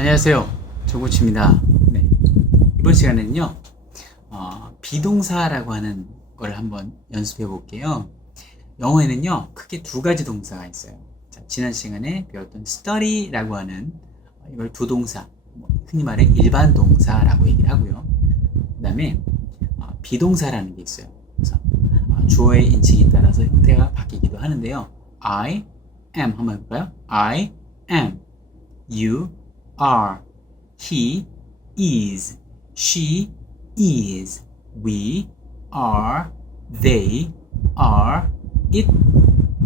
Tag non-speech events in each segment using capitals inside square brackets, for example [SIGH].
안녕하세요. 조고치입니다. 네. 이번 시간에는요, 어, 비동사라고 하는 걸 한번 연습해 볼게요. 영어에는요, 크게 두 가지 동사가 있어요. 자, 지난 시간에 배웠던 study라고 하는 어, 이걸 두 동사, 뭐 흔히 말해 일반 동사라고 얘기를 하고요. 그 다음에 어, 비동사라는 게 있어요. 그래서 어, 주어의 인칭에 따라서 형태가 바뀌기도 하는데요. I am 한번 해볼까요? I am. You are, he is, she is, we are, they are, it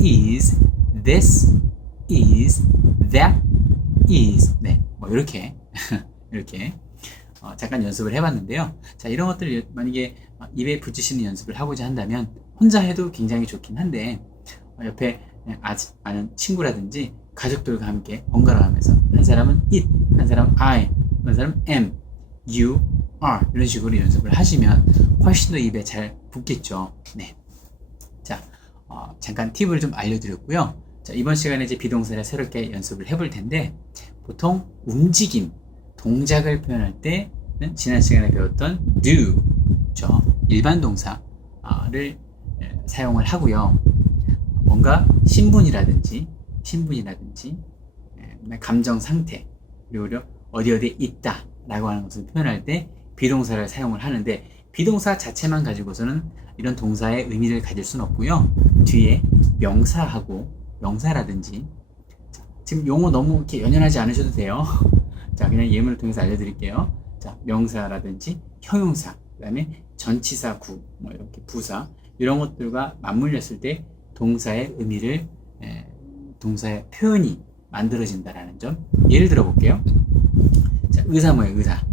is, this is, that is. 네, 뭐 이렇게. [LAUGHS] 이렇게. 어, 잠깐 연습을 해봤는데요. 자, 이런 것들을 만약에 입에 붙이시는 연습을 하고자 한다면 혼자 해도 굉장히 좋긴 한데 어, 옆에 아는 친구라든지 가족들과 함께 번갈아 가면서 한 사람은 it, 한 사람은 I, 한 사람은 am, you, are 이런 식으로 연습을 하시면 훨씬 더 입에 잘 붙겠죠. 네. 자, 어, 잠깐 팁을 좀 알려드렸고요. 자, 이번 시간에 이제 비동사를 새롭게 연습을 해볼 텐데 보통 움직임, 동작을 표현할 때는 지난 시간에 배웠던 do, 저 일반 동사를 사용을 하고요. 뭔가 신분이라든지 신분이라든지 예, 감정 상태 그리고 어디 어디 있다 라고 하는 것을 표현할 때 비동사를 사용을 하는데 비동사 자체만 가지고서는 이런 동사의 의미를 가질 수는 없고요. 뒤에 명사하고 명사라든지. 지금 용어 너무 이렇게 연연하지 않으셔도 돼요. [LAUGHS] 자 그냥 예문을 통해서 알려드릴게요. 자 명사라든지 형용사 그 다음에 전치사 구 뭐 이렇게 부사 이런 것들과 맞물렸을 때 동사의 의미를 에, 동사의 표현이 만들어진다라는 점 예를 들어 볼게요. 자, 의사 뭐예요? 의사.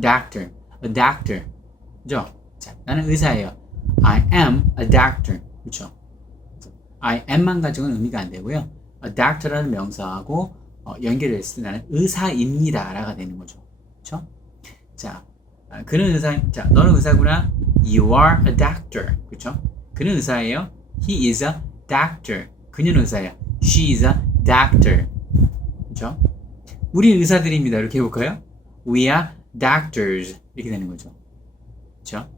doctor, a doctor. 그죠? 자, 나는 의사예요. I am a doctor. 그렇죠? I am만 가지고는 의미가 안 되고요. a doctor라는 명사하고 어, 연결했을 때 나는 의사입니다라가 되는 거죠. 그렇죠? 자, 아, 그는 의사, 자, 너는 의사구나. You are a doctor. 그렇죠? 그는 의사예요. He is a doctor. 그녀는 의사예요. She is a doctor. 그죠? 우리 의사들입니다. 이렇게 해볼까요? We are doctors. 이렇게 되는 거죠. 그죠?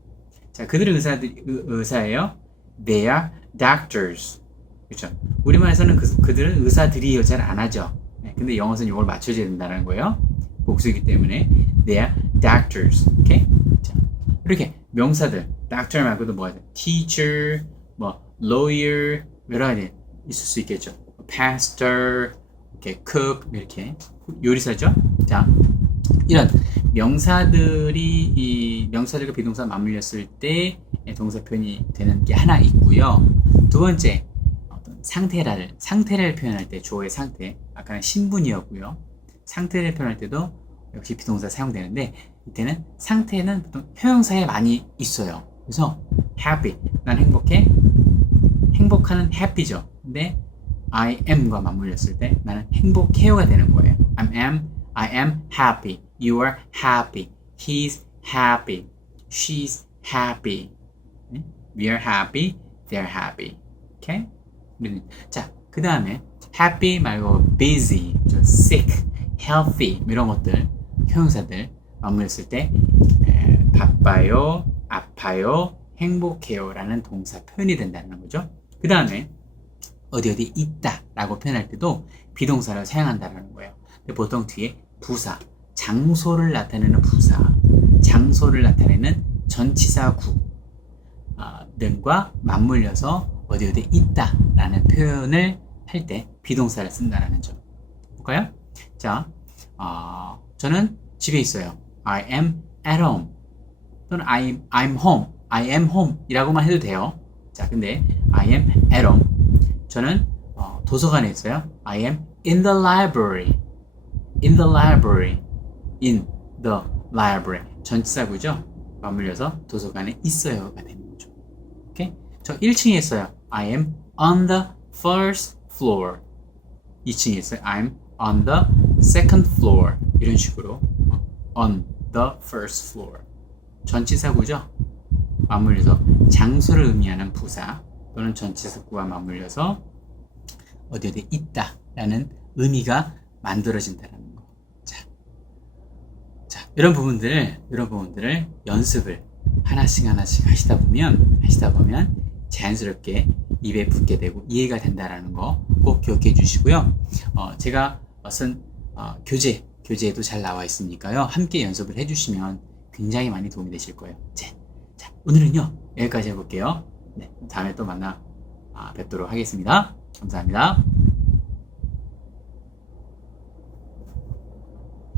자, 그들은 의사들, 의사예요. They are doctors. 그죠? 우리말에서는 그, 그들은 의사들이요. 잘 안 하죠. 네, 근데 영어에서는 이걸 맞춰줘야 된다는 거예요. 복수이기 때문에. They are doctors. 오케이? 자, 이렇게 명사들. doctor 말고도 뭐가 돼? teacher, 뭐, lawyer, 여러 가지 있을 수 있겠죠. Pastor, 이렇게 cook 이렇게 요리사죠. 자, 이런 명사들이 이 명사들과 비동사 맞물렸을 때 동사 표현이 되는 게 하나 있고요. 두 번째 어떤 상태를 상태를 표현할 때 주어의 상태 아까는 신분이었고요. 상태를 표현할 때도 역시 비동사 사용되는데 이때는 상태는 보통 형용사에 많이 있어요. 그래서 happy 난 행복해 행복하는 happy죠. 근데 I am과 맞물렸을 때 나는 행복해요가 되는 거예요. I am, I am happy. You are happy. He's happy. She's happy. We are happy. They're happy. Okay? 자, 그 다음에 happy 말고 busy, sick, healthy 이런 것들 형용사들 맞물렸을 때 에, 바빠요, 아파요, 행복해요라는 동사 표현이 된다는 거죠. 그 다음에 어디 어디 있다 라고 표현할 때도 비동사를 사용한다는 거예요. 보통 뒤에 부사, 장소를 나타내는 부사, 장소를 나타내는 전치사 구 어, 등과 맞물려서 어디 어디 있다 라는 표현을 할 때 비동사를 쓴다는 점. 볼까요? 자, 어, 저는 집에 있어요. I am at home. 또는 I, I'm home. I am home 이라고만 해도 돼요. 자, 근데 I am at home. 저는 어, 도서관에 있어요. I am in the library. in the library. in the library. 전치사구죠. 맞물려서 도서관에 있어요가 되는 거죠. 오케이? 저 1층에 있어요. I am on the first floor. 2층에 있어요. I'm on the second floor. 이런 식으로 어, on the first floor. 전치사구죠. 맞물려서 장소를 의미하는 부사 또는 전치사구와 맞물려서 어디 어디 있다 라는 의미가 만들어진다는 거. 자, 이런 부분들을 이런 부분들을 연습을 하나씩 하나씩 하시다 보면 하시다 보면 자연스럽게 입에 붙게 되고 이해가 된다라는 거 꼭 기억해 주시고요. 어, 제가 쓴 어, 교재 교재에도 잘 나와 있으니까요. 함께 연습을 해주시면 굉장히 많이 도움이 되실 거예요. 자, 자, 오늘은요 여기까지 해볼게요. 네, 다음에 또 만나 아, 뵙도록 하겠습니다. 감사합니다.